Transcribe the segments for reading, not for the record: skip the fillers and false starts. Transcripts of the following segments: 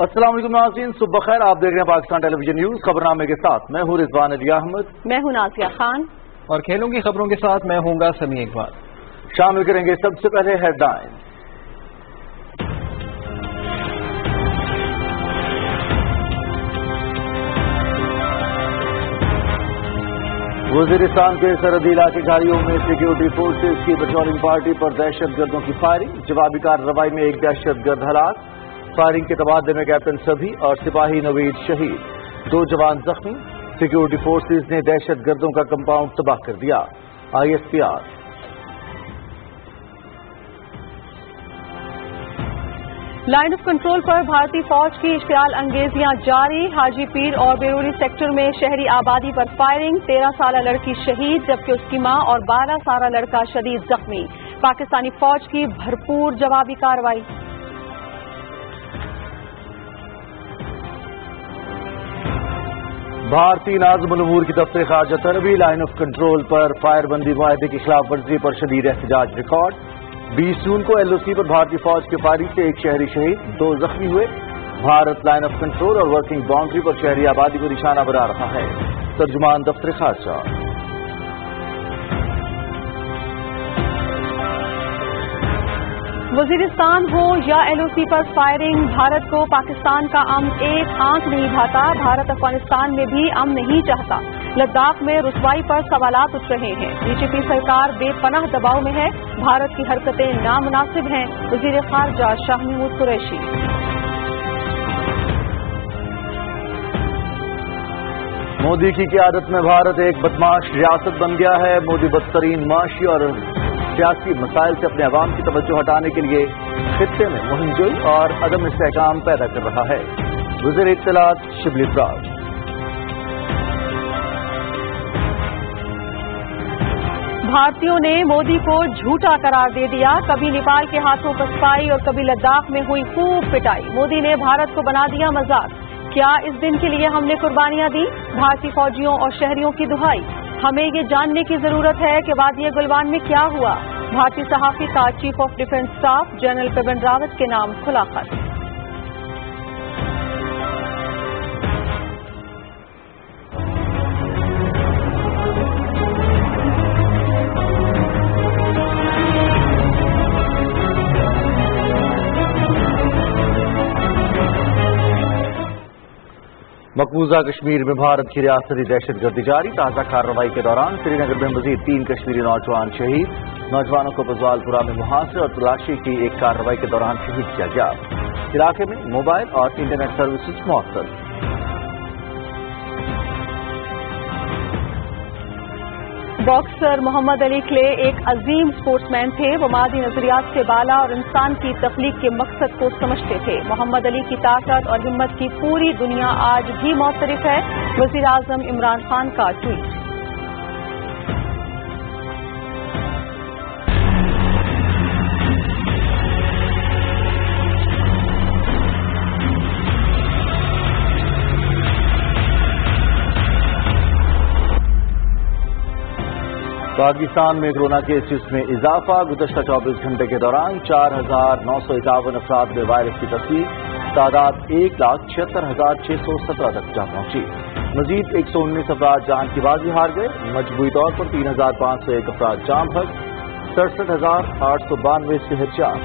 السلام علیکم ناظرین، صبح خیر. آپ دیکھ رہے ہیں پاکستان ٹیلی ویژن نیوز. خبرنامے کے ساتھ میں ہوں رضوان علی احمد. میں ہوں نازیہ خان. اور کھیلوں کی خبروں کے ساتھ میں ہوں گا سمیع اقبال. شامل کریں گے سب سے پہلے ہیڈ لائن. وزیرستان کے سرحدی علاقے گاڑیوں میں سیکیورٹی فورسز کی پیٹرولنگ پارٹی پر دہشت گردوں کی فائرنگ. جوابی کارروائی میں ایک دہشت گرد ہلاک. فائرنگ کے تبادلے میں کیپٹن سبھی اور سپاہی نوید شہید. 2 جوان زخمی. سیکیورٹی فورسز نے دہشت گردوں کا کمپاؤنڈ تباہ کر دیا. ISPR. لائن آف کنٹرول پر بھارتی فوج کی اشتعال انگیزیاں جاری. حاجی پیر اور بیرونی سیکٹر میں شہری آبادی پر فائرنگ. 13 سالہ لڑکی شہید جبکہ اس کی ماں اور 12 سالہ لڑکا شدید زخمی. پاکستانی فوج کی بھرپور جوابی کارروائی. بھارتی نازم الامور کی دفتر خارجہ طلبی. Line of control per fire بندی معاہدے کی خلاف ورزی پر شدید احتجاج ریکارڈ. 20 جون کو LOC پر بھارتی فوج کی فائرنگ سے ایک شہری شہید، 2 زخمی ہوئے. بھارت لائن آف کنٹرول اور ورکنگ باؤنڈری پر شہری آبادی کو نشانہ بنا رہا ہے. ترجمان دفتر خارجہ. وزیرستان ہو یا LOC پر فائرنگ، بھارت کو پاکستان کا امن ایک آنکھ نہیں بھاتا. بھارت افغانستان میں بھی امن نہیں چاہتا. لداخ میں رسوائی پر سوالات اٹھ رہے ہیں. BJP سرکار بے پناہ دباؤ میں ہے. بھارت کی حرکتیں نامناسب ہیں. وزیر خارجہ شاہ محمود قریشی. مودی کی قیادت میں بھارت ایک بدماش ریاست بن گیا ہے. مودی بدترین معاشی اور سیاسی مسائل سے اپنے عوام کی توجہ ہٹانے کے لیے خطے میں مہم جوئی اور عدم استحکام پیدا کر رہا ہے. وزیر اطلاعات شبلی پراگ. بھارتیوں نے مودی کو جھوٹا قرار دے دیا. کبھی نیپال کے ہاتھوں پسپائی اور کبھی لداخ میں ہوئی خوب پٹائی. مودی نے بھارت کو بنا دیا مذاق. کیا اس دن کے لیے ہم نے قربانیاں دی؟ بھارتی فوجیوں اور شہریوں کی دہائی. ہمیں یہ جاننے کی ضرورت ہے کہ وادی گلوان میں کیا ہوا. بھارتی صحافی کا chief of defence staff general Bipin Rawat کے نام کھلا خط. مقبوضہ کشمیر میں بھارت کی ریاستی دہشت گردی جاری. تازہ کارروائی کے دوران سری نگر میں مزید 3 کشمیری نوجوان شہید. نوجوانوں کو بزوال پورہ میں محاصرے اور تلاشی کی ایک کارروائی کے دوران شہید کیا گیا. علاقے میں موبائل اور انٹرنیٹ سروسز معطل. باکسر محمد علی کلے ایک عظیم سپورٹس مین تھے. وہ مادی نظریات سے بالا اور انسان کی تخلیق کے مقصد کو سمجھتے تھے. محمد علی کی طاقت اور ہمت کی پوری دنیا آج بھی معترف ہے. وزیر اعظم عمران خان کا ٹویٹ. پاکستان میں کورونا کیسز میں اضافہ. گزشتہ 24 گھنٹے کے دوران 4,951 افراد میں وائرس کی تصدیق. تعداد 1,76,617 تک جا پہنچی. مزید 119 افراد جان کی بازی ہار گئے. مجموعی طور پر 3,501 افراد جان بھگ. 67,892 صحت یاب.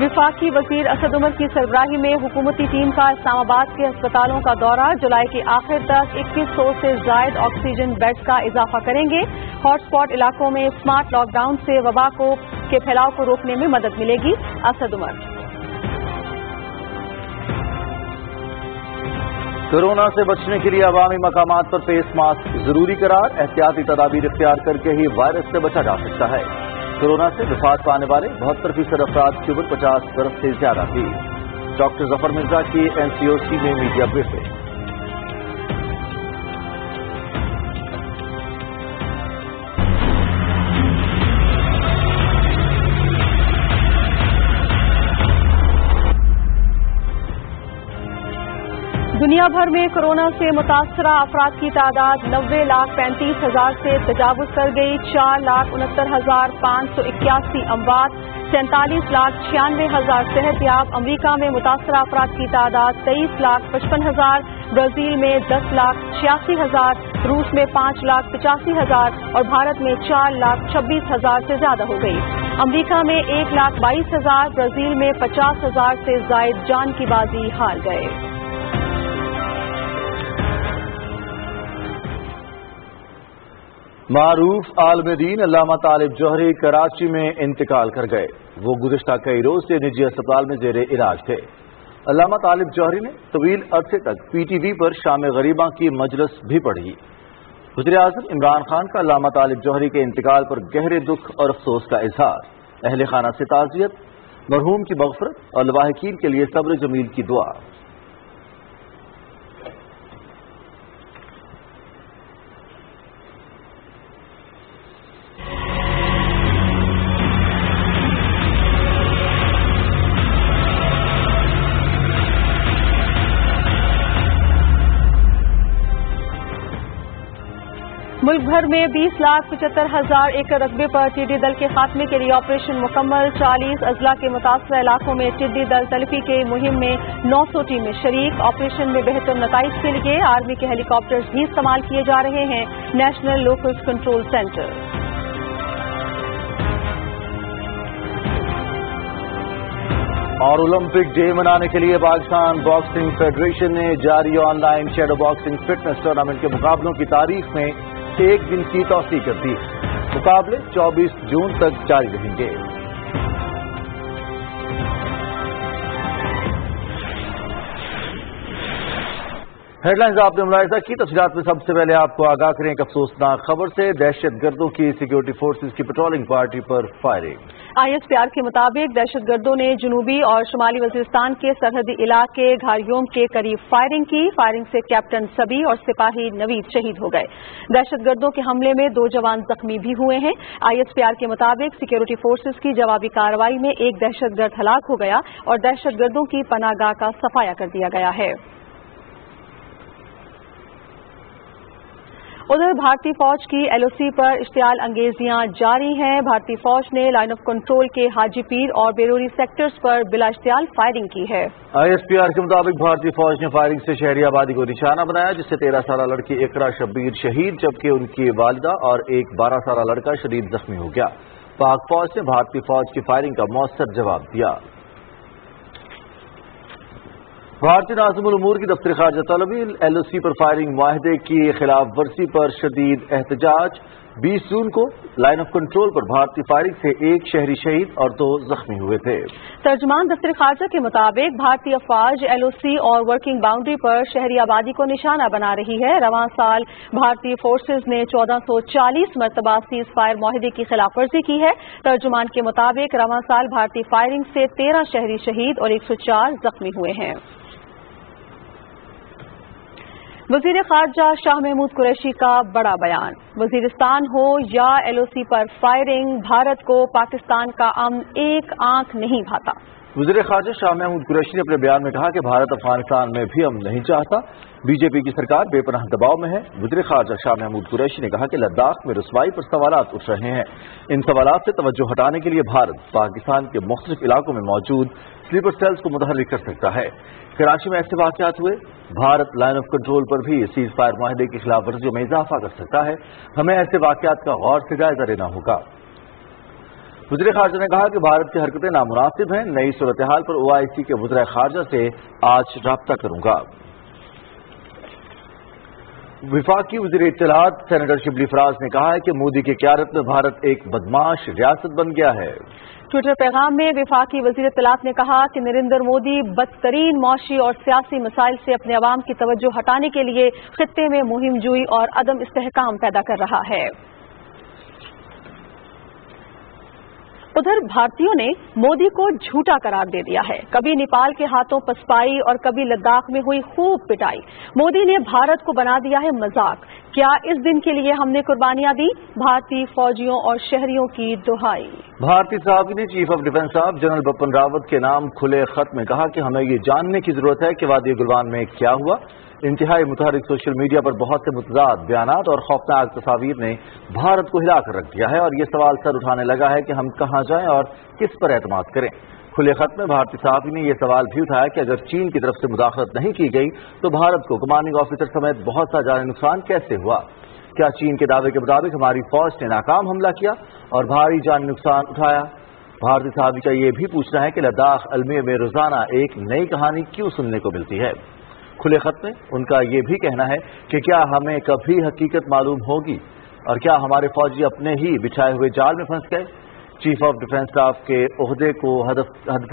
وفاقی وزیر اسد عمر کی سربراہی میں حکومتی ٹیم کا اسلام آباد کے ہسپتالوں کا دورہ. جولائی کے آخر تک 2100 سے زائد آکسیجن بیڈز کا اضافہ کریں گے. ہاٹ اسپاٹ علاقوں میں اسمارٹ لاک ڈاؤن سے وبا کے پھیلاؤ کو روکنے میں مدد ملے گی. اسد عمر. کورونا سے بچنے کے لیے عوامی مقامات پر فیس ماسک ضروری قرار. احتیاطی تدابیر اختیار کر کے ہی وائرس سے بچا جا سکتا ہے. کورونا سے وفات پانے والے 72% افراد کی عمر 50 برس سے زیادہ تھی. ڈاکٹر ظفر مرزا کی NCOC میں میڈیا بریفنگ. دنیا دنیا بھر میں کورونا سے متاثرہ افراد کی تعداد 90,35,000 سے تجاوز کر گئی. 4,69,581 اموات, 47,96,000 صحت یاب. امریکہ میں متاثرہ افراد کی تعداد 23,55,000, برازیل میں 10,86,000, روس میں 5,85,000 اور بھارت میں 4,26,000 سے زیادہ ہو گئی. امریکہ میں 1,22,000, برازیل میں 50,000 سے زائد جان کی بازی ہار گئے. معروف عالم دین علامہ طالب جوہری کراچی میں انتقال کر گئے. وہ گزشتہ کئی روز سے نجی اسپتال میں زیر علاج تھے. علامہ طالب جوہری نے طویل عرصے تک پی ٹی وی پر شام غریباں کی مجلس بھی پڑھی. وزیر اعظم عمران خان کا علامہ طالب جوہری کے انتقال پر گہرے دکھ اور افسوس کا اظہار. اہل خانہ سے تعزیت, مرحوم کی مغفرت اور لواحقین کے لیے صبر جمیل کی دعا. ملک بھر میں 20,75,000 ایکڑ رقبے پر ٹڈی دل کے خاتمے کے لیے آپریشن مکمل. 40 اضلاع کے متاثرہ علاقوں میں ٹڈی دل تلفی کے مہم میں 900 ٹیمیں شریک. آپریشن میں بہتر نتائج کے لیے آرمی کے ہیلی کاپٹرز بھی استعمال کیے جا رہے ہیں. National locals control centre. اور اولمپک ڈے منانے کے لیے پاکستان باکسنگ فیڈریشن نے جاری on line shadow boxing fitness tournament کے مقابلوں کی تاریخ میں ایک دن کی توسیع کر دی. مقابلے 24 جون تک جاری رہیں گے. ہیڈ لائنز آپ نے ملاحظہ کی. تفصیلات میں سب سے پہلے آپ کو آگاہ کریں ایک افسوسناک خبر سے. دہشت گردوں کی سیکورٹی فورسز کی پیٹرولنگ پارٹی پر فائرنگ. ISPR کے مطابق دہشت گردوں نے جنوبی اور شمالی وزیرستان کے سرحدی علاقے گھاریوم کے قریب فائرنگ کی. فائرنگ سے کیپٹن سبی اور سپاہی نوید شہید ہو گئے. دہشت گردوں کے حملے میں 2 جوان زخمی بھی ہوئے ہیں. ISPR کے مطابق سیکورٹی فورسز کی جوابی کارروائی میں ایک دہشت گرد ہلاک ہو گیا اور دہشت گردوں کی پناہ گاہ کا صفایا کر دیا گیا ہے. ادھر بھارتی فوج کی LOC پر اشتعال انگیزیاں جاری ہیں. بھارتی فوج نے لائن آف کنٹرول کے حاجی پیر اور بیروری سیکٹرز پر بلا اشتعال فائرنگ کی ہے. ISPR کے مطابق بھارتی فوج نے فائرنگ سے شہری آبادی کو نشانہ بنایا, جس سے 13 سالہ لڑکی اقرا شبیر شہید جبکہ ان کی والدہ اور ایک 12 سالہ لڑکا شدید زخمی ہو گیا. پاک فوج نے بھارتی فوج کی فائرنگ کا مؤثر جواب دیا. بھارتی ناظم الامور کی دفتر خارجہ طلبی LOC پر فائرنگ معاہدے کی خلاف ورزی پر شدید احتجاج. 20 جون کو لائن آف کنٹرول پر بھارتی فائرنگ سے ایک شہری شہید اور 2 زخمی ہوئے تھے. ترجمان دفتر خارجہ کے مطابق بھارتی افواج LOC اور ورکنگ باؤنڈری پر شہری آبادی کو نشانہ بنا رہی ہے. رواں سال بھارتی فورسز نے 1440 مرتبہ سیز فائر معاہدے کی خلاف ورزی کی ہے. ترجمان کے مطابق رواں سال بھارتی فائرنگ سے 13 شہری شہید اور 104 زخمی ہوئے ہیں. وزیر خارجہ شاہ محمود قریشی کا بڑا بیان. وزیرستان ہو یا LOC پر فائرنگ, بھارت کو پاکستان کا امن ایک آنکھ نہیں بھاتا. وزیر خارجہ شاہ محمود قریشی نے اپنے بیان میں کہا کہ بھارت افغانستان میں بھی امن نہیں چاہتا. BJP کی سرکار بے پناہ دباؤ میں ہے. وزیر خارجہ شاہ محمود قریشی نے کہا کہ لداخ میں رسوائی پر سوالات اٹھ رہے ہیں. ان سوالات سے توجہ ہٹانے کے لیے بھارت پاکستان کے مختلف علاقوں میں موجود سلیپر سیلز کو متحرک کر سکتا ہے. کراچی میں ایسے واقعات ہوئے. بھارت لائن آف کنٹرول پر بھی سیز فائر معاہدے کی خلاف ورزیوں میں اضافہ کر سکتا ہے. ہمیں ایسے واقعات کا غور سے جائزہ لینا ہوگا. وزیر خارجہ نے کہا کہ بھارت کی حرکتیں نامناسب ہیں. نئی صورتحال پر OIC کے وزراء خارجہ سے آج رابطہ کروں گا. وفاقی وزیر اطلاعات سینیٹر شبلی فراز نے کہا ہے کہ مودی کی قیادت میں بھارت ایک بدمعاش ریاست بن گیا ہے. ٹویٹر پیغام میں وفاقی وزیر اطلاعات نے کہا کہ نریندر مودی بدترین معاشی اور سیاسی مسائل سے اپنے عوام کی توجہ ہٹانے کے لیے خطے میں مہم جوئی اور عدم استحکام پیدا کر رہا ہے. ادھر بھارتیوں نے مودی کو جھوٹا قرار دے دیا ہے. کبھی نیپال کے ہاتھوں پسپائی اور کبھی لداخ میں ہوئی خوب پٹائی. مودی نے بھارت کو بنا دیا ہے مذاق. کیا اس دن کے لیے ہم نے قربانیاں دی؟ بھارتی فوجیوں اور شہریوں کی دہائی. بھارتی صحافی نے چیف آف ڈیفنس صاحب جنرل بپن راوت کے نام کھلے خط میں کہا کہ ہمیں یہ جاننے کی ضرورت ہے کہ وادی گلوان میں کیا ہوا. انتہائی متحرک سوشل میڈیا پر بہت سے متضاد بیانات اور خوفناک تصاویر نے بھارت کو ہلا کر رکھ دیا ہے اور یہ سوال سر اٹھانے لگا ہے کہ ہم کہاں جائیں اور کس پر اعتماد کریں۔ کھلے خط میں بھارتی صحافی نے یہ سوال بھی اٹھایا کہ اگر چین کی طرف سے مداخلت نہیں کی گئی تو بھارت کو کمانڈنگ آفیسر سمیت بہت سا جانی نقصان کیسے ہوا؟ کیا چین کے دعوے کے مطابق ہماری فوج نے ناکام حملہ کیا اور بھاری جانی نقصان اٹھایا؟ بھارتی صحافی کا یہ بھی پوچھنا ہے کہ لداخ المیہ میں روزانہ ایک نئی کہانی کیوں سننے کو ملتی ہے؟ کھلے خط میں ان کا یہ بھی کہنا ہے کہ کیا ہمیں کبھی حقیقت معلوم ہوگی اور کیا ہمارے فوجی اپنے ہی بچھائے ہوئے جال میں پھنس گئے؟ چیف آف ڈیفنس اسٹاف کے عہدے کو ہدف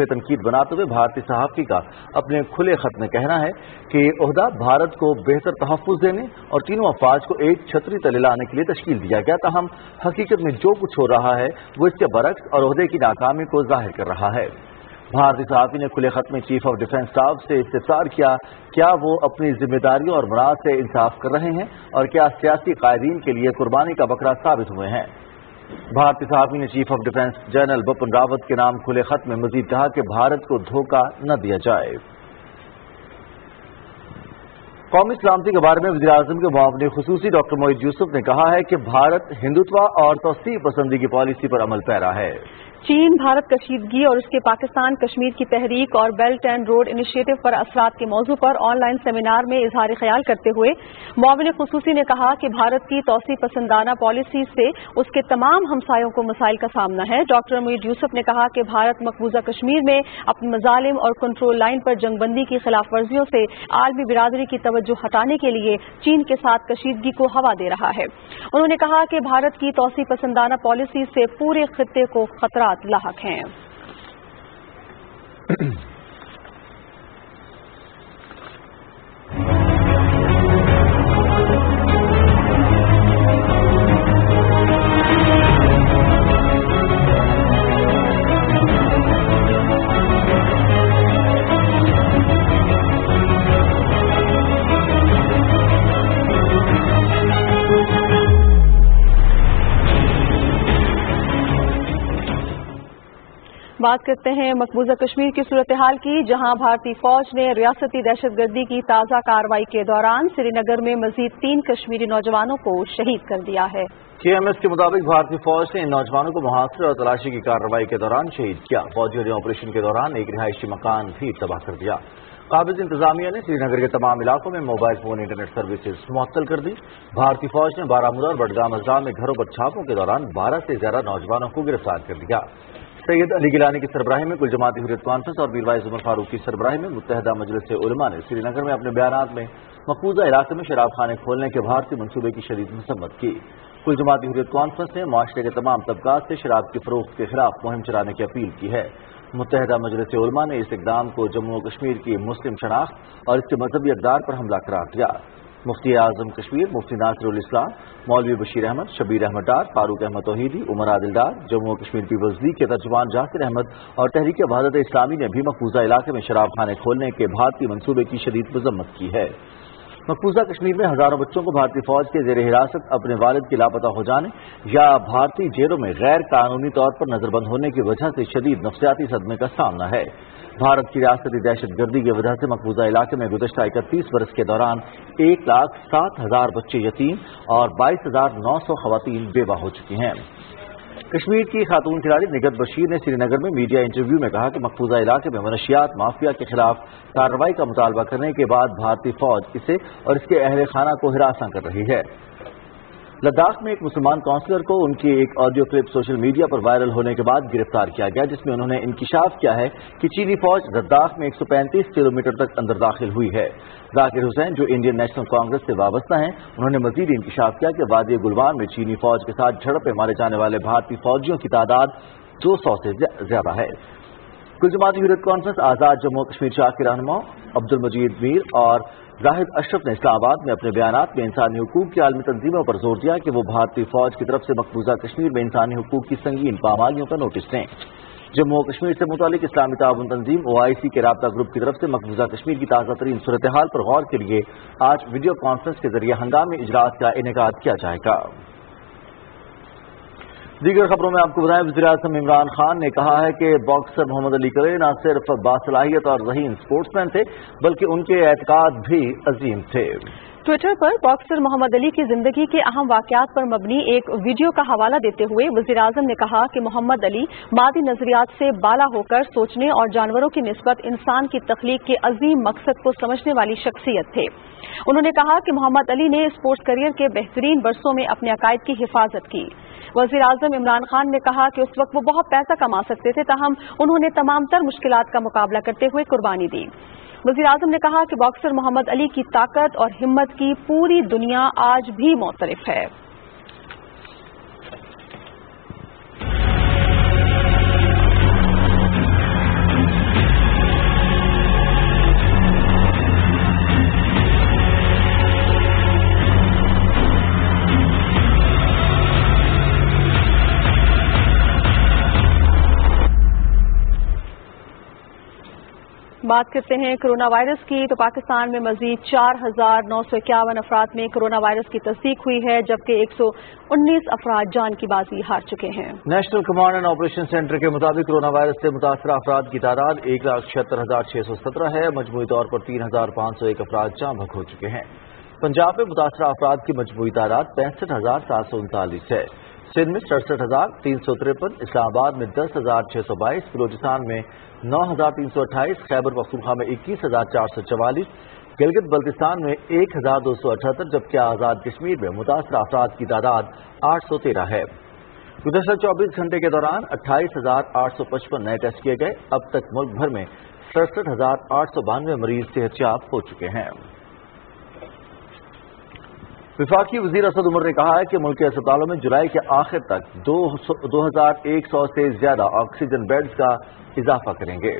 تنقید بناتے ہوئے بھارتی صحافی کا اپنے کھلے خط میں کہنا ہے کہ یہ عہدہ بھارت کو بہتر تحفظ دینے اور تینوں افواج کو ایک چھتری تلے لانے کے لیے تشکیل دیا گیا، تاہم حقیقت میں جو کچھ ہو رہا ہے وہ اس کے برعکس اور عہدے کی ناکامی کو ظاہر کر رہا ہے۔ بھارتی صحافی نے کھلے خط میں چیف آف ڈیفنس اسٹاف سے استفسار کیا وہ اپنی ذمہ داریوں اور مراد سے انصاف کر رہے ہیں اور کیا سیاسی قائدین کے لیے قربانی کا بکرا ثابت ہوئے ہیں؟ بھارتی صحافی نے chief of defence general Bipin Rawat کے نام کھلے خط میں مزید کہا کہ بھارت کو دھوکہ نہ دیا جائے۔ قومی سلامتی کے بارے میں وزیر اعظم کے معاون خصوصی ڈاکٹر موئید یوسف نے کہا ہے کہ بھارت ہندوتوا اور توسیع پسندی کی پالیسی پر عمل پیرا ہے۔ چین بھارت کشیدگی اور اس کے پاکستان کشمیر کی تحریک اور بیلٹ اینڈ روڈ انیشیٹو پر اثرات کے موضوع پر آن لائن سیمینار میں اظہار خیال کرتے ہوئے معاون خصوصی نے کہا کہ بھارت کی توسیع پسندانہ پالیسی سے اس کے تمام ہمسایوں کو مسائل کا سامنا ہے۔ ڈاکٹر موئید یوسف نے کہا کہ بھارت مقبوضہ کشمیر میں اپنے مظالم اور کنٹرول لائن پر جنگ بندی کی خلاف ورزیوں سے عالمی برادری کی توجہ ہٹانے کے لیے چین کے ساتھ کشیدگی کو ہوا دے رہا ہے۔ انہوں نے کہا کہ بھارت کی توسیع پسندانہ پالیسی سے پورے خطے کو خطرات لاحق ہیں۔ بات کرتے ہیں مقبوضہ کشمیر کی صورتحال کی، جہاں بھارتی فوج نے ریاستی دہشت گردی کی تازہ کارروائی کے دوران سری نگر میں مزید 3 کشمیری نوجوانوں کو شہید کر دیا ہے۔ KMS کے مطابق بھارتی فوج نے ان نوجوانوں کو محاصرے اور تلاشی کی کارروائی کے دوران شہید کیا۔ فوجیوں نے آپریشن کے دوران ایک رہائشی مکان بھی تباہ کر دیا۔ قابض انتظامیہ نے سری نگر کے تمام علاقوں میں موبائل فون انٹرنیٹ سروسز معطل کر دی۔ بھارتی فوج نے بارامولہ اور بڈگام اضلاع میں گھروں پر چھاپوں کے دوران 12 سے زیادہ نوجوانوں کو گرفتار کر دیا۔ سید علی گیلانی کی سربراہی میں کل جماعتی حریت کانفرنس اور میر وائز عمر فاروق کی سربراہی میں متحدہ مجلس علماء نے سری نگر میں اپنے بیانات میں مقبوضہ علاقے میں شراب خانے کھولنے کے بھارتی منصوبے کی شدید مذمت کی۔ کل جماعتی حریت کانفرنس نے معاشرے کے تمام طبقات سے شراب کی فروخت کے خلاف مہم چلانے کی اپیل کی ہے۔ متحدہ مجلس علماء نے اس اقدام کو جموں و کشمیر کی مسلم شناخت اور اس کے مذہبی اقدار پر حملہ قرار دیا۔ مفتی اعظم کشمیر مفتی ناصر الاسلام، مولوی بشیر احمد، شبیر احمد ڈار، فاروق احمد توحیدی، عمر عادل ڈار، جموں و کشمیر پیپلز لیگ کے ترجمان جاسر احمد اور تحریک وحدت اسلامی نے بھی مقبوضہ علاقے میں شراب خانے کھولنے کے بھارتی منصوبے کی شدید مذمت کی ہے۔ مقبوضہ کشمیر میں ہزاروں بچوں کو بھارتی فوج کے زیر حراست اپنے والد کے لاپتہ ہو جانے یا بھارتی جیلوں میں غیر قانونی طور پر نظر بند ہونے کی وجہ سے شدید نفسیاتی صدمے کا سامنا ہے۔ بھارت کی ریاستی دہشت گردی کی وجہ سے مقبوضہ علاقے میں گزشتہ 31 برس کے دوران 1,07,000 بچے یتیم اور 22,900 خواتین بیوہ ہو چکی ہیں۔ کشمیر کی خاتون کھلاڑی نگہت بشیر نے سری نگر میں میڈیا انٹرویو میں کہا کہ مقبوضہ علاقے میں منشیات مافیا کے خلاف کارروائی کا مطالبہ کرنے کے بعد بھارتی فوج اسے اور اس کے اہل خانہ کو ہراساں کر رہی ہے۔ لداخ میں ایک مسلمان کونسلر کو ان کی ایک آڈیو کلپ سوشل میڈیا پر وائرل ہونے کے بعد گرفتار کیا گیا، جس میں انہوں نے انکشاف کیا ہے کہ چینی فوج لداخ میں 135 کلومیٹر تک اندر داخل ہوئی ہے۔ ذاکر حسین جو انڈین نیشنل کانگریس سے وابستہ ہیں، انہوں نے مزید انکشاف کیا کہ وادی گلوان میں چینی فوج کے ساتھ جھڑپ میں مارے جانے والے بھارتی فوجیوں کی تعداد 200 سے زیادہ ہے۔ کل جماعتی حریت کانفرنس آزاد جموں کشمیر شاہ کے رہنما عبد المجید میر اور زاہد اشرف نے اسلام آباد میں اپنے بیانات میں انسانی حقوق کی عالمی تنظیموں پر زور دیا کہ وہ بھارتی فوج کی طرف سے مقبوضہ کشمیر میں انسانی حقوق کی سنگین پامالیوں کا نوٹس لیں۔ جموں و کشمیر سے متعلق اسلامی تعاون تنظیم OIC کے رابطہ گروپ کی طرف سے مقبوضہ کشمیر کی تازہ ترین صورتحال پر غور کے لیے آج ویڈیو کانفرنس کے ذریعے ہنگامی اجلاس کا انعقاد کیا جائے گا۔ دیگر خبروں میں آپ کو بتائیں وزیراعظم عمران خان نے کہا ہے کہ باکسر محمد علی کرے نہ صرف باصلاحیت اور ذہین اسپورٹس مین تھے بلکہ ان کے اعتقاد بھی عظیم تھے۔ ٹویٹر پر باکسر محمد علی کی زندگی کے اہم واقعات پر مبنی ایک ویڈیو کا حوالہ دیتے ہوئے وزیراعظم نے کہا کہ محمد علی مادی نظریات سے بالا ہو کر سوچنے اور جانوروں کی نسبت انسان کی تخلیق کے عظیم مقصد کو سمجھنے والی شخصیت تھے۔ انہوں نے کہا کہ محمد علی نے اسپورٹس کیریئر کے بہترین برسوں میں اپنے عقائد کی حفاظت کی۔ وزیر اعظم عمران خان نے کہا کہ اس وقت وہ بہت پیسہ کما سکتے تھے تاہم انہوں نے تمام تر مشکلات کا مقابلہ کرتے ہوئے قربانی دی۔ وزیر اعظم نے کہا کہ باکسر محمد علی کی طاقت اور ہمت کی پوری دنیا آج بھی معترف ہے۔ بات کرتے ہیں کرونا وائرس کی تو پاکستان میں مزید 4,951 افراد میں کرونا وائرس کی تصدیق ہوئی ہے جبکہ 119 افراد جان کی بازی ہار چکے ہیں۔ National command and operation centre کے مطابق کرونا وائرس سے متاثرہ افراد کی تعداد 1,76,617 ہے۔ مجموعی طور پر 3,501 افراد جاں بحق ہو چکے ہیں۔ پنجاب میں متاثرہ افراد کی مجموعی تعداد 65,739 ہے۔ سندھ میں 67,353، اسلام آباد میں 10,622، بلوچستان میں 9,328، خیبر پختونخوا میں 21,444، گلگت بلتستان میں 1,278 جبکہ آزاد کشمیر میں متاثرہ افراد کی تعداد 813 ہے۔ گزشتہ 24 گھنٹے کے دوران 28,855 نئے ٹیسٹ کیے گئے۔ اب تک ملک بھر میں 67,892 مریض صحت یاب ہو چکے ہیں۔ وفاقی وزیر اسد عمر نے کہا ہے کہ ملک کے اسپتالوں میں جولائی کے آخر تک 2,100 سے زیادہ آکسیجن بیڈز کا اضافہ کریں گے۔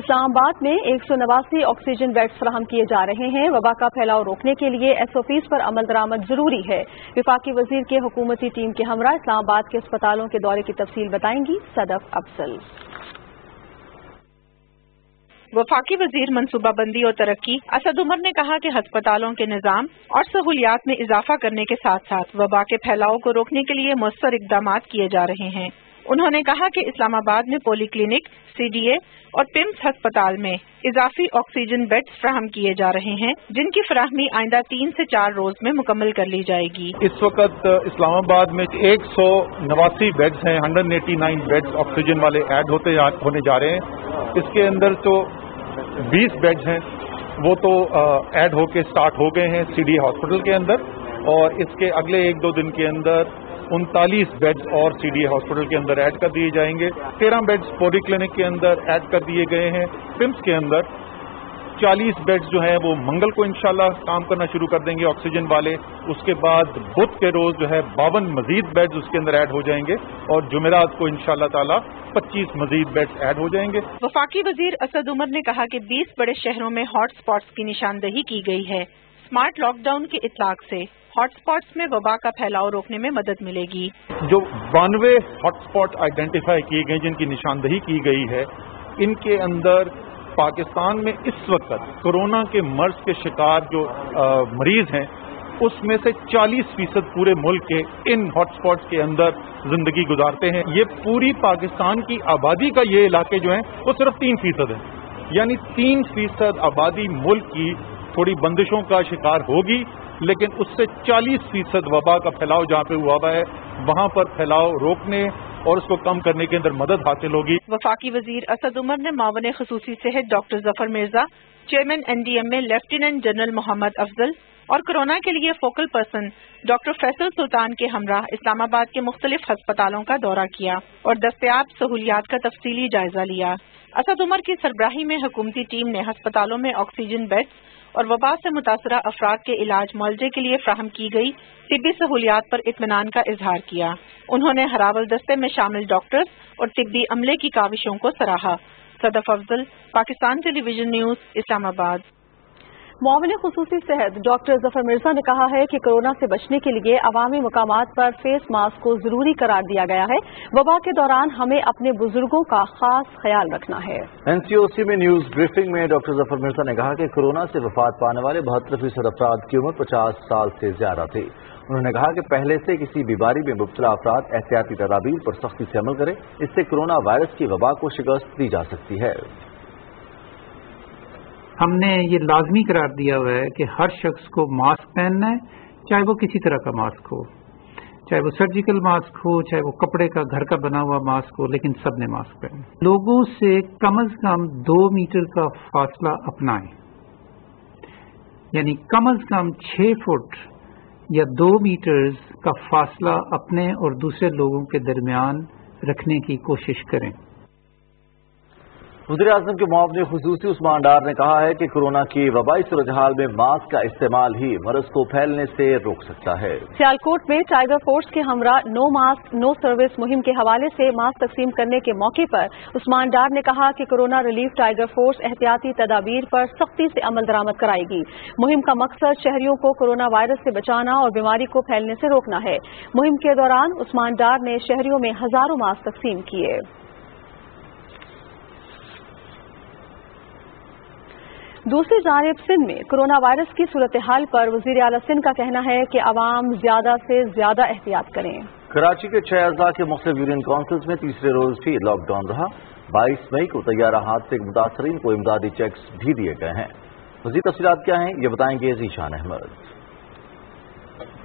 اسلام آباد میں 189 آکسیجن بیڈز فراہم کیے جا رہے ہیں۔ وبا کا پھیلاؤ روکنے کے لیے SOPs پر عمل درآمد ضروری ہے۔ وفاقی وزیر کے حکومتی ٹیم کے ہمراہ اسلام آباد کے اسپتالوں کے دورے کی تفصیل بتائیں گی صدف افضل۔ وفاقی وزیر منصوبہ بندی اور ترقی اسد عمر نے کہا کہ ہسپتالوں کے نظام اور سہولیات میں اضافہ کرنے کے ساتھ ساتھ وبا کے پھیلاؤ کو روکنے کے لیے مؤثر اقدامات کیے جا رہے ہیں۔ انہوں نے کہا کہ اسلام آباد میں پولی کلینک، CDA اور PIMS ہسپتال میں اضافی آکسیجن بیڈز فراہم کیے جا رہے ہیں جن کی فراہمی آئندہ 3 سے 4 روز میں مکمل کر لی جائے گی۔ اس وقت اسلام آباد میں 189 بیڈز ہیں، 189 بیڈز آکسیجن والے ایڈ ہونے جا رہے ہیں۔ اس کے اندر تو 20 بیڈز ہیں وہ تو ایڈ ہو کے سٹارٹ ہو گئے ہیں CDA ہاسپٹل کے اندر، اور اس کے اگلے 1-2 دن کے اندر 39 بیڈز اور CDA ہاسپٹل کے اندر ایڈ کر دیے جائیں گے۔ 13 بیڈز پولی کلینک کے اندر ایڈ کر دیے گئے ہیں۔ PIMS کے اندر 40 بیڈز جو ہیں وہ منگل کو انشاءاللہ کام کرنا شروع کر دیں گے آکسیجن والے۔ اس کے بعد بدھ کے روز جو ہے 52 مزید بیڈز اس کے اندر ایڈ ہو جائیں گے، اور جمعرات کو انشاءاللہ تعالی 25 مزید بیڈز ایڈ ہو جائیں گے۔ وفاقی وزیر اسد عمر نے کہا کہ 20 بڑے شہروں میں ہاٹ سپاٹس کی نشاندہی کی گئی ہے۔ اسمارٹ لاک ڈاؤن کے اطلاق سے ہاٹ سپاٹس میں وبا کا پھیلاؤ روکنے میں مدد ملے گی۔ جو 92 ہاٹ سپاٹ آئیڈینٹیفائی کیے گئے جن کی نشاندہی کی گئی ہے، ان کے اندر پاکستان میں اس وقت کورونا کے مرض کے شکار جو مریض ہیں اس میں سے 40% پورے ملک کے ان ہاٹ سپاٹس کے اندر زندگی گزارتے ہیں۔ یہ پوری پاکستان کی آبادی کا یہ علاقے جو ہیں وہ صرف 3% ہیں، یعنی 3% آبادی ملک کی تھوڑی بندشوں کا شکار ہوگی، لیکن اس سے 40% وبا کا پھیلاؤ جہاں پہ ہوا ہے وہاں پر پھیلاؤ روکنے اور اس کو کم کرنے کے اندر مدد حاصل ہوگی۔ وفاقی وزیر اسد عمر نے معاون خصوصی صحت ڈاکٹر ظفر مرزا، چیئرمین NDM میں لیفٹیننٹ جنرل محمد افضل اور کورونا کے لیے فوکل پرسن ڈاکٹر فیصل سلطان کے ہمراہ اسلام آباد کے مختلف ہسپتالوں کا دورہ کیا اور دستیاب سہولیات کا تفصیلی جائزہ لیا۔ اسد عمر کی سربراہی میں حکومتی ٹیم نے ہسپتالوں میں آکسیجن بیڈز اور وبا سے متاثرہ افراد کے علاج معالجے کے لیے فراہم کی گئی طبی سہولیات پر اطمینان کا اظہار کیا۔ انہوں نے ہراول دستے میں شامل ڈاکٹرز اور طبی عملے کی کاوشوں کو سراہا۔ صدف افضل، پاکستان ٹیلی ویژن نیوز، اسلام آباد۔ معاون خصوصی صحت ڈاکٹر ظفر مرزا نے کہا ہے کہ کورونا سے بچنے کے لیے عوامی مقامات پر فیس ماسک کو ضروری قرار دیا گیا ہے۔ وبا کے دوران ہمیں اپنے بزرگوں کا خاص خیال رکھنا ہے۔ NCOC میں نیوز بریفنگ میں ڈاکٹر ظفر مرزا نے کہا کہ کورونا سے وفات پانے والے 72% افراد کی عمر 50 سال سے زیادہ تھی۔ انہوں نے کہا کہ پہلے سے کسی بیماری میں مبتلا افراد احتیاطی تدابیر پر سختی سے عمل کریں، اس سے کورونا وائرس کی وبا کو شکست دی جا سکتی ہے۔ ہم نے یہ لازمی قرار دیا ہوا ہے کہ ہر شخص کو ماسک پہننا ہے، چاہے وہ کسی طرح کا ماسک ہو، چاہے وہ سرجیکل ماسک ہو، چاہے وہ کپڑے کا گھر کا بنا ہوا ماسک ہو، لیکن سب نے ماسک پہننا۔ لوگوں سے کم از کم 2 میٹر کا فاصلہ اپنائیں، یعنی کم از کم 6 فٹ یا 2 میٹرز کا فاصلہ اپنے اور دوسرے لوگوں کے درمیان رکھنے کی کوشش کریں۔ وزیر اعظم کے معاون خصوصی عثمان ڈار نے کہا ہے کہ کورونا کی وبائی صورتحال میں ماسک کا استعمال ہی مرض کو پھیلنے سے روک سکتا ہے۔ سیالکوٹ میں ٹائیگر فورس کے ہمراہ نو ماسک نو سروس مہم کے حوالے سے ماسک تقسیم کرنے کے موقع پر عثمان ڈار نے کہا کہ کورونا ریلیف ٹائیگر فورس احتیاطی تدابیر پر سختی سے عمل درآمد کرائے گی۔ مہم کا مقصد شہریوں کو کورونا وائرس سے بچانا اور بیماری کو پھیلنے سے روکنا ہے۔ مہم کے دوران عثمان ڈار نے شہریوں میں ہزاروں ماسک تقسیم کیے۔ دوسری جانب سندھ میں کورونا وائرس کی صورتحال پر وزیر اعلیٰ سندھ کا کہنا ہے کہ عوام زیادہ سے زیادہ احتیاط کریں۔ کراچی کے 6 اضلاع کے مختلف یونین کونسلز میں تیسرے روز بھی لاک ڈاؤن رہا۔ 22 مئی کو طیارہ حادثے کے متاثرین کو امدادی چیکس بھی دیے گئے ہیں۔ مزید تفصیلات کیا ہیں یہ بتائیں گے ذیشان احمد۔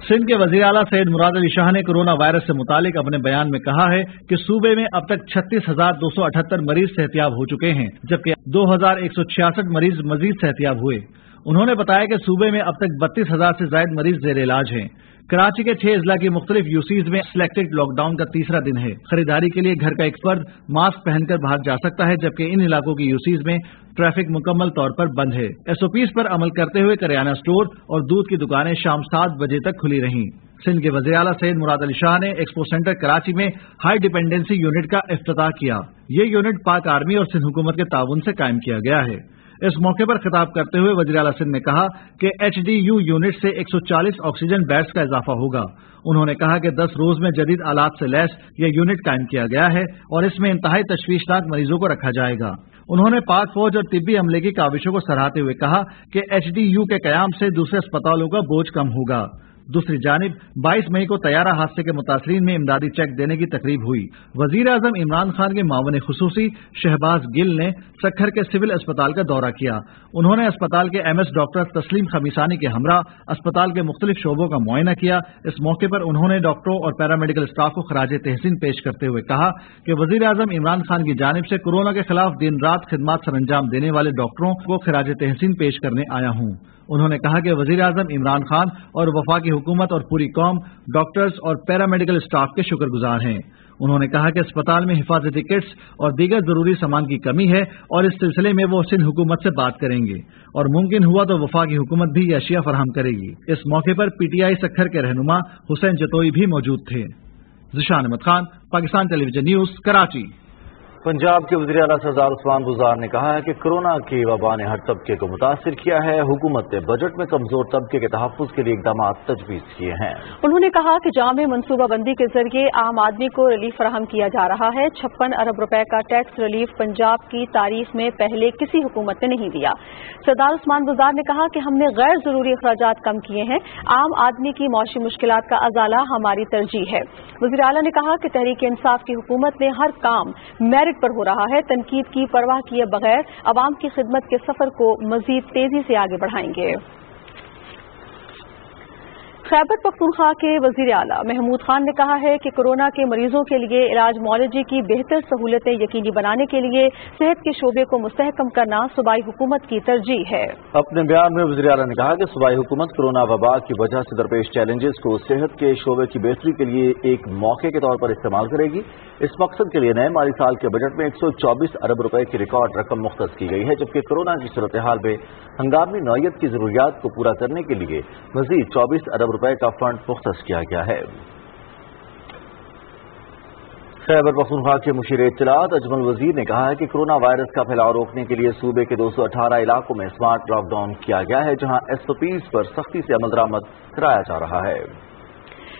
سندھ کے وزیر اعلیٰ سید مراد علی شاہ نے کورونا وائرس سے متعلق اپنے بیان میں کہا ہے کہ صوبے میں اب تک 36,278 مریض صحتیاب ہو چکے ہیں، جبکہ 2,166 مریض مزید صحتیاب ہوئے۔ انہوں نے بتایا کہ صوبے میں اب تک 32,000 سے زائد مریض زیر علاج ہیں۔ کراچی کے 6 اضلاع کی مختلف یوسیز میں سلیکٹڈ لاک ڈاؤن کا تیسرا دن ہے۔ خریداری کے لیے گھر کا ایک فرد ماسک پہن کر باہر جا سکتا ہے، جبکہ ان علاقوں کی یوسیز میں ٹریفک مکمل طور پر بند ہے۔ SOPs پر عمل کرتے ہوئے کریانہ سٹور اور دودھ کی دکانیں شام 7 بجے تک کھلی رہیں۔ سندھ کے وزیر اعلیٰ سید مراد علی شاہ نے ایکسپو سینٹر کراچی میں ہائی ڈیپینڈنسی یونٹ کا افتتاح کیا۔ یہ یونٹ پاک آرمی اور سندھ حکومت کے تعاون سے قائم کیا گیا ہے۔ اس موقع پر خطاب کرتے ہوئے وزیر اعلیٰ سندھ نے کہا کہ HDU یونٹ سے 140 آکسیجن بیڈز کا اضافہ ہوگا۔ انہوں نے کہا کہ 10 روز میں جدید آلات سے لیس یہ یونٹ قائم کیا گیا ہے اور اس میں انتہائی تشویشناک مریضوں کو رکھا جائے گا۔ انہوں نے پاک فوج اور طبی عملے کی کاوشوں کو سراہتے ہوئے کہا کہ HDU کے قیام سے دوسرے اسپتالوں کا بوجھ کم ہوگا۔ دوسری جانب 22 مئی کو طیارہ حادثے کے متاثرین میں امدادی چیک دینے کی تقریب ہوئی۔ وزیر اعظم عمران خان کے معاون خصوصی شہباز گل نے سکھر کے سول اسپتال کا دورہ کیا۔ انہوں نے اسپتال کے MS ڈاکٹر تسلیم خمیسانی کے ہمراہ اسپتال کے مختلف شعبوں کا معائنہ کیا۔ اس موقع پر انہوں نے ڈاکٹروں اور پیرامیڈیکل اسٹاف کو خراج تحسین پیش کرتے ہوئے کہا کہ وزیر اعظم عمران خان کی جانب سے کورونا کے خلاف دن رات خدمات سر انجام دینے والے ڈاکٹروں کو خراج تحسین پیش کرنے آیا ہوں۔ انہوں نے کہا کہ وزیر اعظم عمران خان اور وفاقی حکومت اور پوری قوم ڈاکٹرز اور پیرامیڈیکل اسٹاف کے شکر گزار ہیں۔ انہوں نے کہا کہ اسپتال میں حفاظتی کٹس اور دیگر ضروری سامان کی کمی ہے اور اس سلسلے میں وہ سندھ حکومت سے بات کریں گے اور ممکن ہوا تو وفاقی حکومت بھی یہ اشیاء فراہم کرے گی۔ اس موقع پر PTI سکھر کے رہنما حسین جتوئی بھی موجود تھے۔ ذیشان احمد خان، پاکستان ٹیلی ویژن نیوز، کراچی۔ پنجاب کے وزیر اعلیٰ سردار عثمان گزار نے کہا ہے کہ کورونا کی وبا نے ہر طبقے کو متاثر کیا ہے۔ حکومت نے بجٹ میں کمزور طبقے کے تحفظ کے لیے اقدامات تجویز کیے ہیں۔ انہوں نے کہا کہ جامع منصوبہ بندی کے ذریعے عام آدمی کو ریلیف فراہم کیا جا رہا ہے۔ 56 ارب روپے کا ٹیکس ریلیف پنجاب کی تاریخ میں پہلے کسی حکومت نے نہیں دیا۔ سردار عثمان گزار نے کہا کہ ہم نے غیر ضروری اخراجات کم کیے ہیں۔ عام آدمی کی معاشی مشکلات کا ازالہ ہماری ترجیح ہے۔ وزیر اعلیٰ نے کہا کہ تحریک انصاف کی حکومت میں ہر کام میرٹ پر ہو رہا ہے۔ تنقید کی پرواہ کیے بغیر عوام کی خدمت کے سفر کو مزید تیزی سے آگے بڑھائیں گے۔ خیبر پختونخوا کے وزیر اعلیٰ محمود خان نے کہا ہے کہ کورونا کے مریضوں کے لیے علاج معالجے کی بہتر سہولتیں یقینی بنانے کے لیے صحت کے شعبے کو مستحکم کرنا صوبائی حکومت کی ترجیح ہے۔ اپنے بیان میں وزیر اعلیٰ نے کہا کہ صوبائی حکومت کورونا وبا کی وجہ سے درپیش چیلنجز کو صحت کے شعبے کی بہتری کے لیے ایک موقع کے طور پر استعمال کرے گی۔ اس مقصد کے لیے نئے مالی سال کے بجٹ میں 124 ارب روپے کی ریکارڈ رقم مختص کی گئی ہے، جبکہ کورونا کی صورتحال میں ہنگامی نوعیت کی ضروریات کو پورا کرنے کے لیے مزید 24 ارب روپے کا فنڈ مختص کیا گیا ہے۔ خیبر پختونخوا کے مشیر اطلاعات اجمل وزیر نے کہا ہے کہ کورونا وائرس کا پھیلاؤ روکنے کے لیے صوبے کے 218 علاقوں میں اسمارٹ لاک ڈاؤن کیا گیا ہے، جہاں SOPs پر سختی سے عمل درآمد کرایا جا رہا ہے۔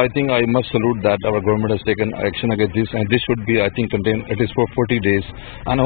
I think I must salute that our government has taken action against this, and this should be, I think, contained at least for 40 days. And I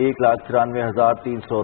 1,93,300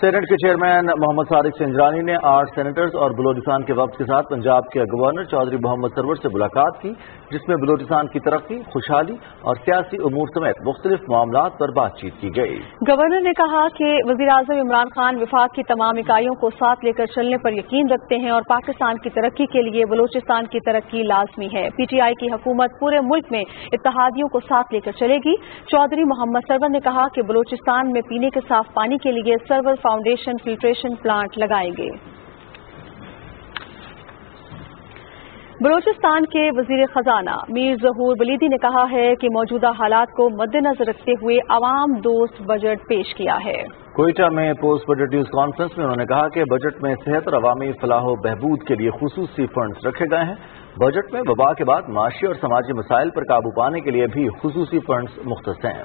Saint کے چیئرمین محمد صادق سنجرانی نے 8 سینیٹرز اور بلوچستان کے وفد کے ساتھ پنجاب کے گورنر چودھری محمد سرور سے ملاقات کی، جس میں بلوچستان کی ترقی، خوشحالی اور سیاسی امور سمیت مختلف معاملات پر بات چیت کی گئی۔ گورنر نے کہا کہ وزیراعظم عمران خان وفاق کی تمام اکائیوں کو ساتھ لے کر چلنے پر یقین رکھتے ہیں اور پاکستان کی ترقی کے لیے بلوچستان کی ترقی لازمی ہے۔ پی ٹی آئی کی حکومت پورے ملک میں اتحادیوں کو ساتھ لے کر چلے گی۔ چودھری محمد سرور نے کہا کہ بلوچستان میں پینے کے صاف پانی کے لیے سرور فاؤنڈیشن فلٹریشن پلانٹ لگائیں گے۔ بلوچستان کے وزیر خزانہ میر ظہور بلیدی نے کہا ہے کہ موجودہ حالات کو مد نظر رکھتے ہوئے عوام دوست بجٹ پیش کیا ہے۔ کوئٹہ میں پوسٹ بجٹ نیوز کانفرنس میں انہوں نے کہا کہ بجٹ میں صحت اور عوامی فلاح و بہبود کے لیے خصوصی فنڈز رکھے گئے ہیں۔ بجٹ میں وبا کے بعد معاشی اور سماجی مسائل پر قابو پانے کے لیے بھی خصوصی فنڈز مختص ہیں۔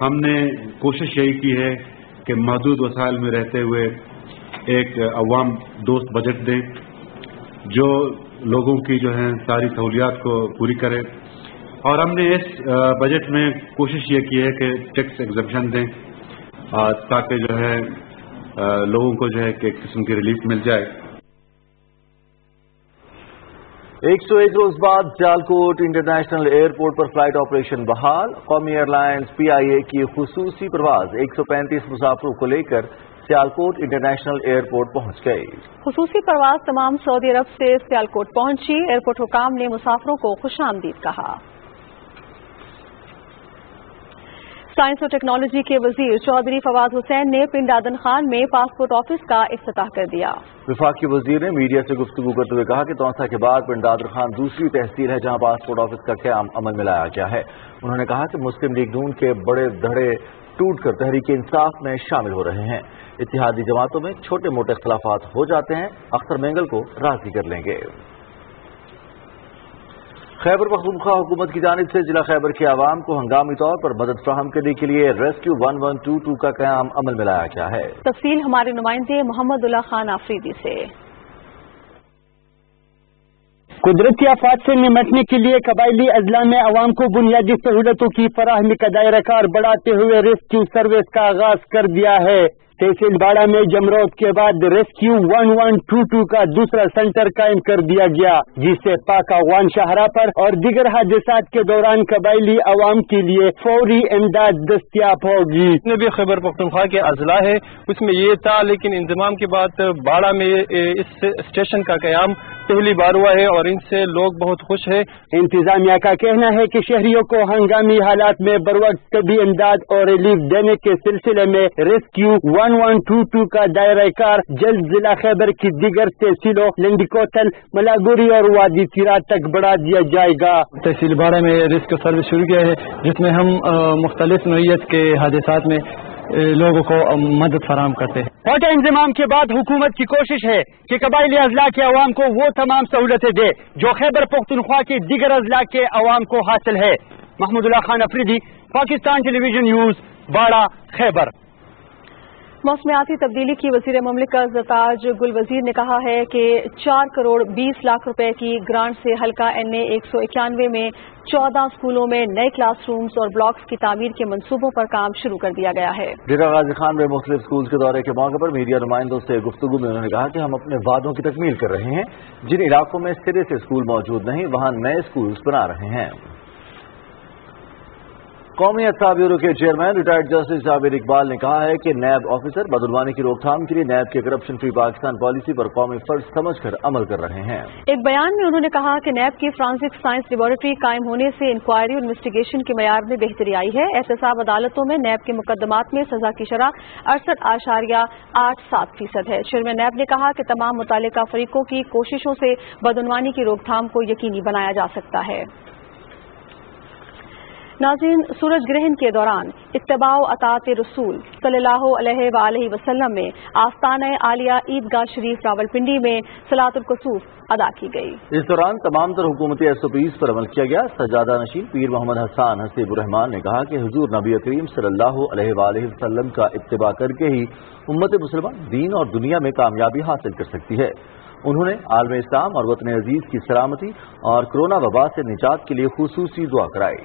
ہم نے کوشش یہی کی ہے کہ محدود وسائل میں رہتے ہوئے ایک عوام دوست بجٹ دیں جو لوگوں کی جو ہے ساری سہولیات کو پوری کرے، اور ہم نے اس بجٹ میں کوشش یہ کی ہے کہ ٹیکس ایگزمپشن دیں تاکہ جو ہے لوگوں کو جو ہے کہ ایک قسم کی ریلیف مل جائے۔ 101 روز بعد سیالکوٹ انٹرنیشنل ایئرپورٹ پر فلائٹ آپریشن بحال۔ قومی ایئر لائنز پی آئی اے کی خصوصی پرواز 135 مسافروں کو لے کر سیالکوٹ انٹرنیشنل ایئرپورٹ پہنچ گئی۔ خصوصی پرواز تمام سعودی عرب سے سیالکوٹ پہنچی۔ ایئرپورٹ حکام نے مسافروں کو خوش آمدید کہا۔ سائنس اور ٹیکنالوجی کے وزیر چودھری فواد حسین نے پنڈ آدن خان میں پاسپورٹ آفس کا افتتاح کر دیا۔ وفاقی وزیر نے میڈیا سے گفتگو کرتے ہوئے کہا کہ توسہ کے بعد پنڈ آدن خان دوسری تحصیل ہے جہاں پاسپورٹ آفس کا قیام عمل میں لایا گیا ہے۔ انہوں نے کہا کہ مسلم لیگ نون کے بڑے دھڑے ٹوٹ کر تحریک انصاف میں شامل ہو رہے ہیں۔ اتحادی جماعتوں میں چھوٹے موٹے اختلافات ہو جاتے ہیں، اختر مینگل کو راضی کر لیں گے۔ خیبر پختونخوا حکومت کی جانب سے ضلع خیبر کے عوام کو ہنگامی طور پر مدد فراہم کرنے کے لیے ریسکیو 1122 کا قیام عمل میں لایا گیا ہے۔ تفصیل ہمارے نمائندے محمد اللہ خان آفریدی سے۔ قدرتی آفات سے نمٹنے کے لیے قبائلی اضلاع میں عوام کو بنیادی سہولتوں کی فراہمی کا دائرہ کار بڑھاتے ہوئے ریسکیو سروس کا آغاز کر دیا ہے۔ تحصیل باڑہ میں جمروت کے بعد ریسکیو 1122 کا دوسرا سینٹر قائم کر دیا گیا، جس سے پاک افغان شاہراہ پر اور دیگر حادثات کے دوران قبائلی عوام کے لیے فوری امداد دستیاب ہوگی۔ جتنے بھی خیبر پختونخوا کے اضلاع ہے اس میں یہ تھا، لیکن انضمام کے بعد باڑہ میں اس اسٹیشن کا قیام پہلی بار ہوا ہے اور ان سے لوگ بہت خوش ہیں۔ انتظامیہ کا کہنا ہے کہ شہریوں کو ہنگامی حالات میں بروقت طبی امداد اور ریلیف دینے کے سلسلے میں ریسکیو 1122 کا دائرہ کار جلد ضلع خیبر کی دیگر تحصیلوں لنڈی کوتل، ملاگوری اور وادی تیرات تک بڑھا دیا جائے گا۔ تحصیل باڑہ میں ریسکیو سروس شروع کیا ہے جس میں ہم مختلف نوعیت کے حادثات میں لوگوں کو مدد فراہم کرتے ہیں۔ فوٹا انضمام کے بعد حکومت کی کوشش ہے کہ قبائلی اضلاع کے عوام کو وہ تمام سہولتیں دے جو خیبر پختونخوا کے دیگر اضلاع کے عوام کو حاصل ہے۔ محمود اللہ خان افریدی، پاکستان ٹیلی ویژن نیوز، باڑہ، خیبر۔ موسمیاتی تبدیلی کی وزیر مملکت زرتاج گل وزیر نے کہا ہے کہ 4 کروڑ 20 لاکھ روپے کی گرانٹ سے حلقہ NA 191 میں 14 اسکولوں میں نئے کلاس رومز اور بلاکس کی تعمیر کے منصوبوں پر کام شروع کر دیا گیا ہے۔ ڈیرہ غازی خان میں مختلف اسکولز کے دورے کے موقع پر میڈیا نمائندوں سے گفتگو میں انہوں نے کہا کہ ہم اپنے وعدوں کی تکمیل کر رہے ہیں۔ جن علاقوں میں سرے سے اسکول موجود نہیں وہاں نئے اسکولز بنا رہے ہیں۔ قومی اطلاع بیورو کے چیئرمین ریٹائرڈ جسٹس جابر اقبال نے کہا ہے کہ نیب آفیسر بدعنوانی کی روک تھام کے لیے نیب کے کرپشن فری پاکستان پالیسی پر قومی فرض سمجھ کر عمل کر رہے ہیں۔ ایک بیان میں انہوں نے کہا کہ نیب کی فرانسک سائنس لیبارٹری قائم ہونے سے انکوائری اور انویسٹیگیشن کے معیار میں بہتری آئی ہے۔ احتساب عدالتوں میں نیب کے مقدمات میں سزا کی شرح 68.87% ہے۔ چیئرمین نیب نے کہا کہ تمام متعلقہ فریقوں کی کوششوں سے بدعنوانی کی روک تھام کو یقینی بنایا جا سکتا ہے۔ ناظرین، سورج گرہن کے دوران اتباع اطاعت رسول صلی اللہ علیہ وآلہ وسلم میں آستانہ عالیہ عیدگاہ شریف راولپنڈی میں صلاۃ الکسوف ادا کی گئی۔ اس دوران تمام تر حکومتی SOPs پر عمل کیا گیا۔ سجادہ نشین پیر محمد حسان حسیب الرحمان نے کہا کہ حضور نبی کریم صلی اللہ علیہ وآلہ وسلم کا اتباع کر کے ہی امت مسلمان دین اور دنیا میں کامیابی حاصل کر سکتی ہے۔ انہوں نے عالم اسلام اور وطن عزیز کی سلامتی اور کرونا وبا سے نجات کے لیے خصوصی دعا کرائی۔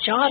4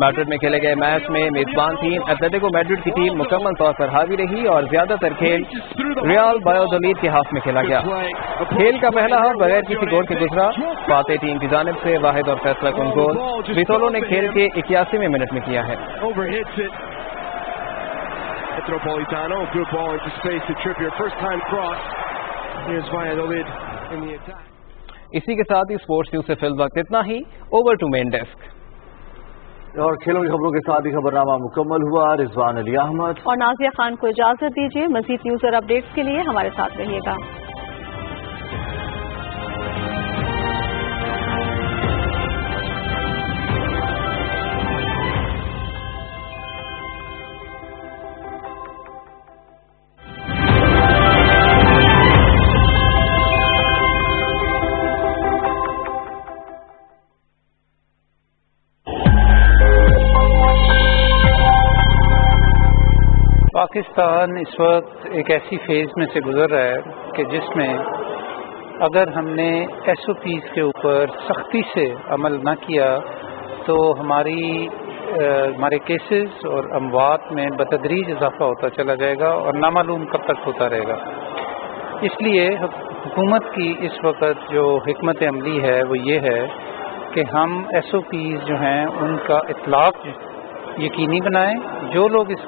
میڈرڈ میں کھیلے گئے میچ میں میزبان ٹیم ایتلیٹیکو میڈرڈ کی ٹیم مکمل طور پر حاوی رہی اور زیادہ تر کھیل ریال وایادولید کے ہاف میں کھیلا گیا. کھیل کا پہلا ہاف بغیر کسی گول کے گزرا. فاتح ٹیم کی جانب سے واحد اور فیصلہ کن گول ویتولو نے کھیل کے 81ویں منٹ میں کیا ہے. اسی کے ساتھ ہی اسپورٹس نیوز سے فی الوقت اتنا ہی. Over to main desk. اور کھیلوں کی خبروں کے ساتھ ہی خبرنامہ مکمل ہوا. رضوان علی احمد اور نازیہ خان کو اجازت دیجیے. مزید نیوز اور اپڈیٹس کے لیے ہمارے ساتھ رہیے گا. پاکستان اس وقت ایک ایسی فیز میں سے گزر رہا ہے کہ جس میں اگر ہم نے ایس او پیز کے اوپر سختی سے عمل نہ کیا تو ہمارے کیسز اور اموات میں بتدریج اضافہ ہوتا چلا جائے گا اور نامعلوم کب تک ہوتا رہے گا. اس لیے حکومت کی اس وقت جو حکمت عملی ہے وہ یہ ہے کہ ہم ایس او پیز جو ہیں ان کا اطلاق یقینی بنائیں. جو لوگ اس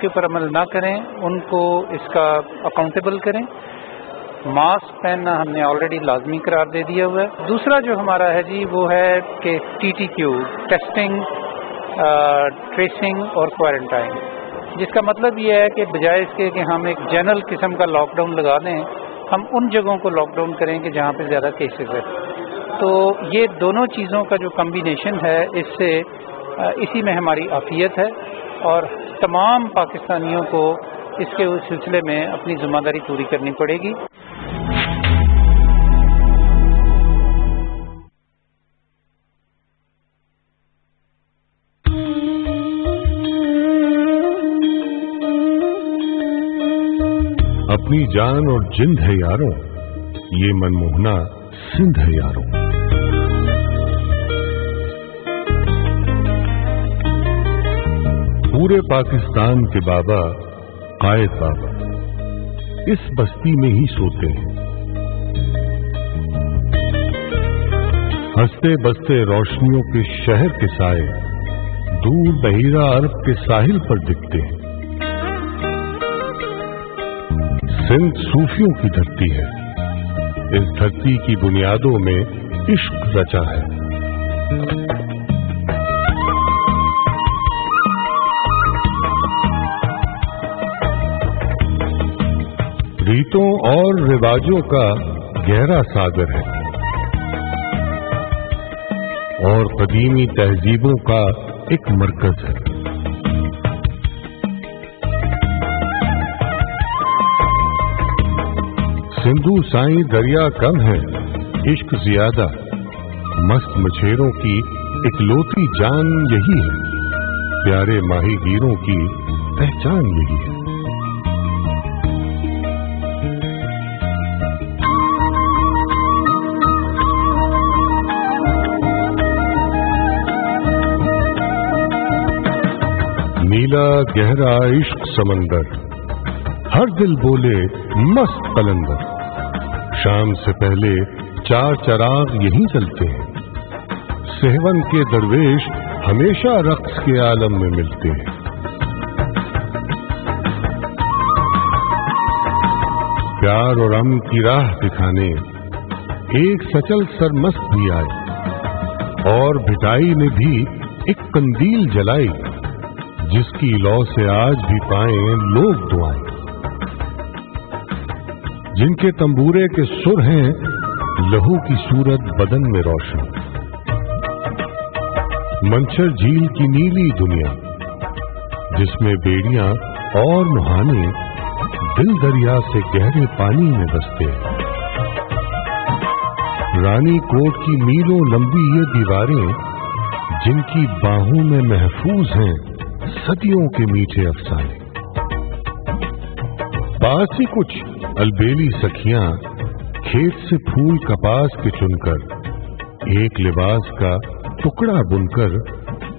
کے اوپر عمل نہ کریں ان کو اس کا اکاؤنٹیبل کریں. ماسک پہننا ہم نے آلریڈی لازمی قرار دے دیا ہوا ہے. دوسرا جو ہمارا ہے جی وہ ہے کہ TTQ ٹیسٹنگ، ٹریسنگ اور کوارنٹائن، جس کا مطلب یہ ہے کہ بجائے اس کے کہ ہم ایک جنرل قسم کا لاک ڈاؤن لگا دیں، ہم ان جگہوں کو لاک ڈاؤن کریں کہ جہاں پہ زیادہ کیسز ہے. تو یہ دونوں چیزوں کا جو کمبینیشن ہے اسی میں ہماری عافیت ہے اور تمام پاکستانیوں کو اس کے سلسلے میں اپنی ذمہ داری پوری کرنی پڑے گی. اپنی جان اور جند ہے یاروں، یہ منموہنا سندھ ہے یاروں. پورے پاکستان کے بابا قائد بابا اس بستی میں ہی سوتے ہیں. ہنستے بستے روشنیوں کے شہر کے سائے دور بحیرہ عرب کے ساحل پر دکھتے ہیں. سندھ صوفیوں کی دھرتی ہے. اس دھرتی کی بنیادوں میں عشق رچا ہے. ریتوں اور رواجوں کا گہرا ساگر ہے اور قدیمی تہذیبوں کا ایک مرکز ہے. سندھو سائیں دریا کم ہے، عشق زیادہ. مست مچھیروں کی اکلوتی جان یہی ہے. پیارے ماہی گیروں کی پہچان یہی ہے. نیلا گہرا عشق سمندر، ہر دل بولے مست قلندر. شام سے پہلے 4 چراغ یہیں چلتے ہیں. سہون کے درویش ہمیشہ رقص کے عالم میں ملتے ہیں. پیار اور امن کی راہ دکھانے ایک سچل سرمست بھی آئے اور بھٹائی نے بھی ایک قندیل جلائی جس کی لو سے آج بھی پائیں لوگ دعائیں. جن کے تنبورے کے سر ہیں لہو کی صورت بدن میں روشن. منچر جھیل کی نیلی دنیا جس میں بیڑیاں اور نہانے دل دریا سے گہرے پانی میں بستے. رانی کوٹ کی میلوں لمبی یہ دیواریں جن کی باہوں میں محفوظ ہیں صدیوں کے میٹھے افسانے. پاس ہی کچھ البیلی سکھیاں کھیت سے پھول کپاس کے چن کر ایک لباس کا ٹکڑا بن کر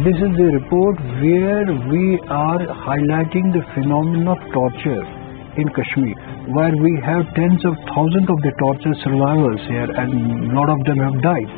This is the report where we are highlighting the phenomenon of torture in Kashmir, where we have tens of thousands of the torture survivors here and a lot of them have died.